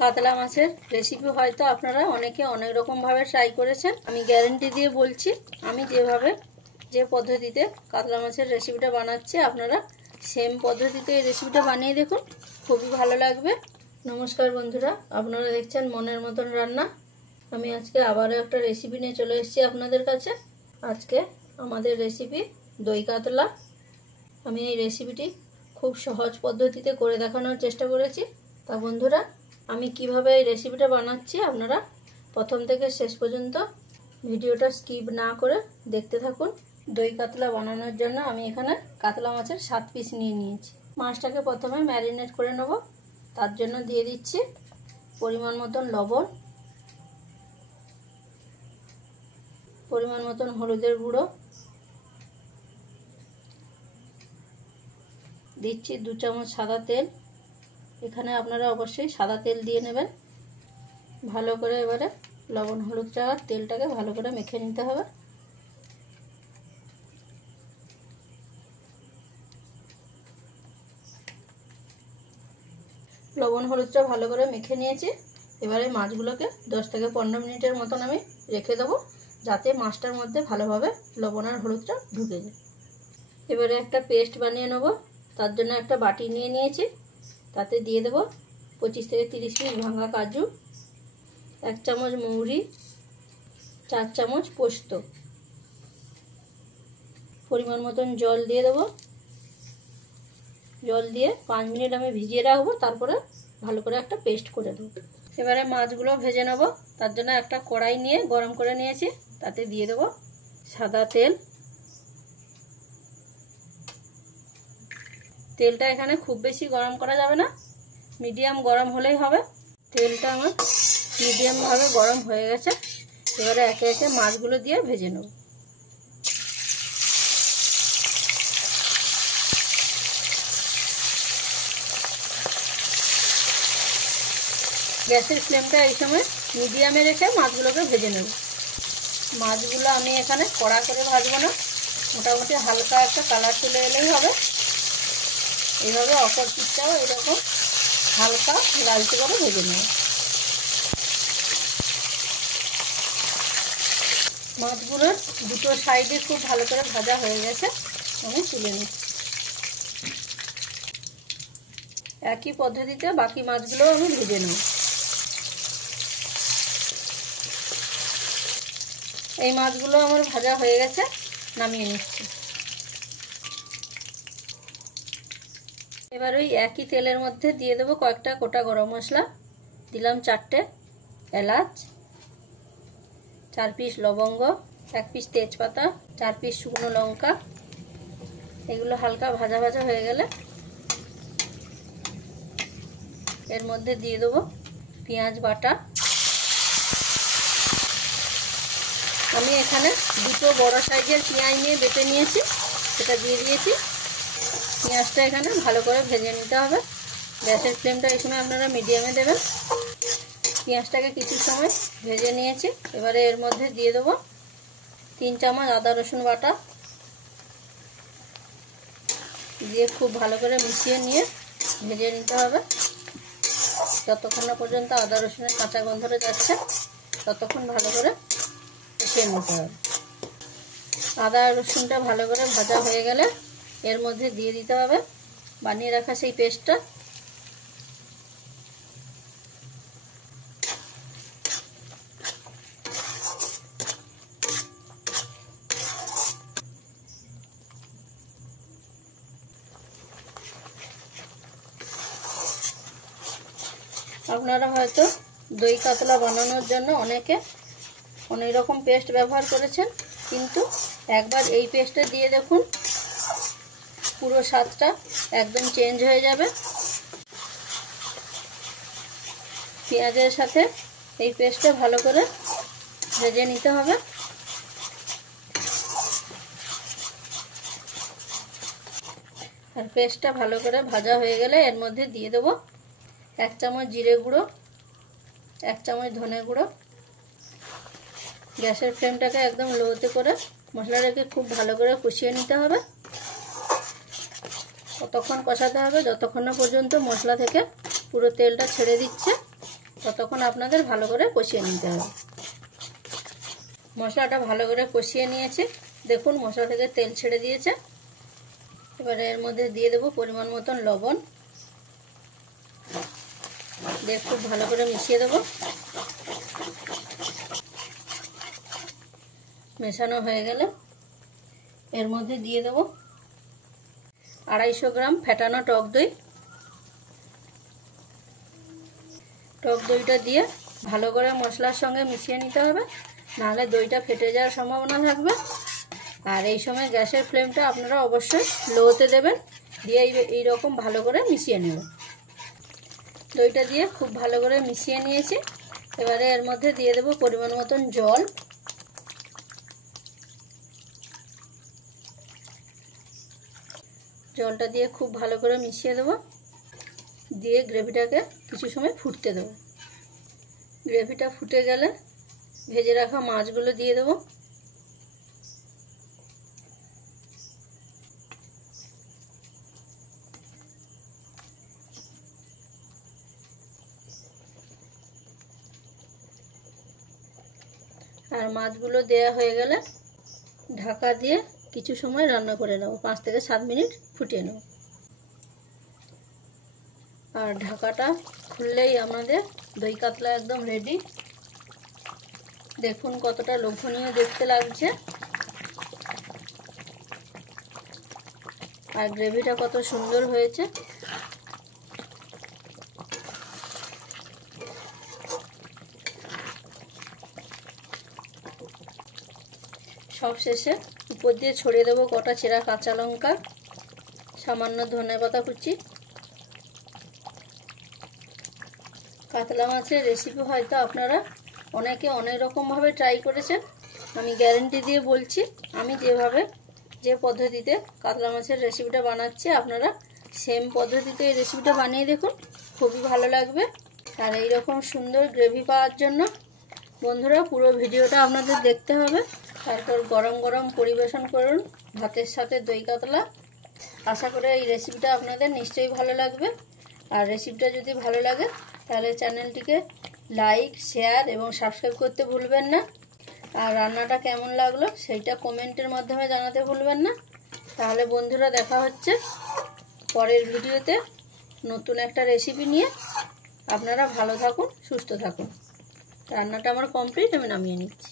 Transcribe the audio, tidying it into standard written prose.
কাতলা মাছের রেসিপি হয়তো আপনারা অনেকে অনেক রকম ভাবে ট্রাই করেছেন। আমি গ্যারান্টি দিয়ে বলছি, আমি যে পদ্ধতিতে কাতলা মাছের রেসিপিটা বানাচ্ছি আপনারা সেম পদ্ধতিতে এই রেসিপিটা বানিয়ে দেখুন, খুবই ভালো লাগবে। নমস্কার বন্ধুরা, আপনারা দেখছেন মনের মতন রান্না। আমি আজকে আবারও একটা রেসিপি নিয়ে চলে এসেছি আপনাদের কাছে। আজকে আমাদের রেসিপি দই কাতলা। আমি এই রেসিপিটি খুব সহজ পদ্ধতিতে করে দেখানোর চেষ্টা করেছি। তা বন্ধুরা, আমি কিভাবে এই রেসিপিটা বানাচ্ছি আপনারা প্রথম থেকে শেষ পর্যন্ত ভিডিওটা স্কিপ না করে দেখতে থাকুন। দই কাতলা বানানোর জন্য আমি এখানে কাতলা মাছের 7 পিস নিয়ে নিয়েছি। মাছটাকে প্রথমে ম্যারিনেট করে নেব। তার জন্য দিয়ে দিচ্ছি পরিমাণ মতন লবণ, পরিমাণ মতন হলুদের গুঁড়ো, দিচ্ছি 2 চামচ সাদা তেল। এখানে আপনারা অবশ্যই সাদা তেল দিয়ে নেবেন। ভালো করে এবারে লবণ হলুদটা আর তেলটাকে ভালো করে মেখে নিতে হবে। লবণ হলুদটা ভালো করে মেখে নিয়েছি। এবারে মাছগুলোকে 10 থেকে 15 মিনিটের মতন আমি রেখে দেবো, যাতে মাছটার মধ্যে ভালোভাবে লবণ আর হলুদটা ঢুকে যায়। এবারে একটা পেস্ট বানিয়ে নেব। তার জন্য একটা বাটি নিয়ে নিয়েছি, তাতে দিয়ে দেব 25 থেকে 30 পিস ভাঙা কাজু, 1 চামচ মৌরি, 4 চামচ পোস্ত, পরিমাণ মতন জল দিয়ে দেব। জল দিয়ে 5 মিনিট আমি ভিজিয়ে রাখবো, তারপরে ভালো করে একটা পেস্ট করে দেবো। এবারে মাছগুলো ভেজে নেব। তার জন্য একটা কড়াই নিয়ে গরম করে নিয়েছি, তাতে দিয়ে দেব সাদা তেল। তেলটা এখানে খুব বেশি গরম করা যাবে না, মিডিয়াম গরম হলেই হবে। তেলটা আমার মিডিয়ামভাবে গরম হয়ে গেছে। এবারে একে একে মাছগুলো দিয়ে ভেজে নেব। গ্যাসের ফ্লেমটা এই সময় মিডিয়ামে রেখে মাছগুলোকে ভেজে নেব। মাছগুলো আমি এখানে কড়া করে ভাজবো না, মোটামুটি হালকা একটা কালার চলে এলেই হবে। এইভাবে অপর পিঠটাও এরকম হালকা লালচে করে ভেজে নেব। মাছগুলোর দুটো সাইডে খুব ভালো করে ভাজা হয়ে গেছে, আমি তুলে নিচ্ছি। একই পদ্ধতিতে বাকি মাছগুলো আমি ভেজে নেব। এই মাছগুলো আমার ভাজা হয়ে গেছে, নামিয়ে নিচ্ছি। এবার ওই একই তেলের মধ্যে দিয়ে দেবো কয়েকটা গোটা গরম মশলা। দিলাম 4টে এলাচ, 4 পিস লবঙ্গ, 1 পিস তেজপাতা, 4 পিস শুকনো লঙ্কা। এগুলো হালকা ভাজা ভাজা হয়ে গেলে এর মধ্যে দিয়ে দেবো পেঁয়াজ বাটা। আমি এখানে 2টো বড় সাইজের পেঁয়াজ নিয়ে বেটে নিয়েছি, সেটা দিয়ে দিয়েছি। পেঁয়াজটা এখানে ভালো করে ভেজে নিতে হবে। গ্যাসের ফ্লেমটা এই সময় আপনারা মিডিয়ামে দেবেন। পেঁয়াজটাকে কিছু সময় ভেজে নিয়েছি। এবারে এর মধ্যে দিয়ে দেবো 3 চামচ আদা রসুন বাটা, দিয়ে খুব ভালো করে মিশিয়ে নিয়ে ভেজে নিতে হবে। যতক্ষণ না পর্যন্ত আদা রসুনের কাঁচা গন্ধটা যাচ্ছে ততক্ষণ ভালো করে কষিয়ে নিতে হবে। আদা রসুনটা ভালো করে ভাজা হয়ে গেলে এর মধ্যে দিয়ে দিতে হবে বানিয়ে রাখা সেই পেস্টটা। আপনারা হয়তো দই কাতলা বানানোর জন্য অনেকে অনেক রকম পেস্ট ব্যবহার করেছেন, কিন্তু একবার এই পেস্টটা দিয়ে দেখুন, পুরো স্বাদটা একদম চেঞ্জ হয়ে যাবে। পেঁয়াজের সাথে এই পেস্টটা ভালো করে ভেজে নিতে হবে। আর পেস্টটা ভালো করে ভাজা হয়ে গেলে এর মধ্যে দিয়ে দেবো 1 চামচ জিরে গুঁড়ো, 1 চামচ ধনে গুঁড়ো। গ্যাসের ফ্লেমটাকে একদম লোতে করে মশলাটাকে খুব ভালো করে কষিয়ে নিতে হবে। ততক্ষণ কষাতে হবে যতক্ষণ না পর্যন্ত মশলা থেকে পুরো তেলটা ছেড়ে দিচ্ছে। ততক্ষণ আপনাদের ভালো করে কষিয়ে নিতে হবে। মশলাটা ভালো করে কষিয়ে নিয়েছি, দেখুন মশলা থেকে তেল ছেড়ে দিয়েছে। এবারে এর মধ্যে দিয়ে দেবো পরিমাণ মতন লবণ, দিয়ে খুব ভালো করে মিশিয়ে দেবো। মেশানো হয়ে গেলে এর মধ্যে দিয়ে দেবো 250 গ্রাম ফেটানো টক দই। টক দইটা দিয়ে ভালো করে মশলার সঙ্গে মিশিয়ে নিতে হবে, নাহলে দইটা ফেটে যাওয়ার সম্ভাবনা থাকবে। আর এই সময় গ্যাসের ফ্লেমটা আপনারা অবশ্যই লোতে দেবেন, দিয়ে এইরকম ভালো করে মিশিয়ে নেবেন। দইটা দিয়ে খুব ভালো করে মিশিয়ে নিয়েছি। এবারে এর মধ্যে দিয়ে দেবো পরিমাণ মতন জল, জলটা দিয়ে খুব ভালো করে মিশিয়ে দেবো, দিয়ে গ্রেভিটাকে কিছু সময় ফুটতে দেবো। গ্রেভিটা ফুটে গেলে ভেজে রাখা মাছগুলো দিয়ে দেবো। আর মাছগুলো দেয়া হয়ে গেলে ঢাকা দিয়ে কিছু সময় রান্না করে নেব, 5 থেকে 7 মিনিট ফুটিয়ে নেব। আর ঢাকাটা খুললেই আমাদের দই কাতলা একদম রেডি। দেখুন কতটা লোভনীয় দেখতে লাগছে, আর গ্রেভিটা কত সুন্দর হয়েছে। সব শেষে উপর দিয়ে ছড়িয়ে দেবো কটা চেরা কাঁচা লঙ্কা, সামান্য ধনেপাতা কুচি। কাতলা মাছের রেসিপি হয়তো আপনারা অনেকে অনেক রকমভাবে ট্রাই করেছেন, আমি গ্যারেন্টি দিয়ে বলছি আমি যে পদ্ধতিতে কাতলা মাছের রেসিপিটা বানাচ্ছি আপনারা সেম পদ্ধতিতে এই রেসিপিটা বানিয়ে দেখুন, খুবই ভালো লাগবে। আর এই রকম সুন্দর গ্রেভি পাওয়ার জন্য বন্ধুরা পুরো ভিডিওটা আপনাদের দেখতে হবে। তারপর গরম গরম পরিবেশন করুন ভাতের সাথে দই কাতলা। আশা করি এই রেসিপিটা আপনাদের নিশ্চয়ই ভালো লাগবে। আর রেসিপিটা যদি ভালো লাগে তাহলে চ্যানেলটিকে লাইক, শেয়ার এবং সাবস্ক্রাইব করতে ভুলবেন না। আর রান্নাটা কেমন লাগলো সেইটা কমেন্টের মাধ্যমে জানাতে ভুলবেন না। তাহলে বন্ধুরা দেখা হচ্ছে পরের ভিডিওতে নতুন একটা রেসিপি নিয়ে। আপনারা ভালো থাকুন, সুস্থ থাকুন। রান্নাটা আমার কমপ্লিট, আমি নামিয়ে নিচ্ছি।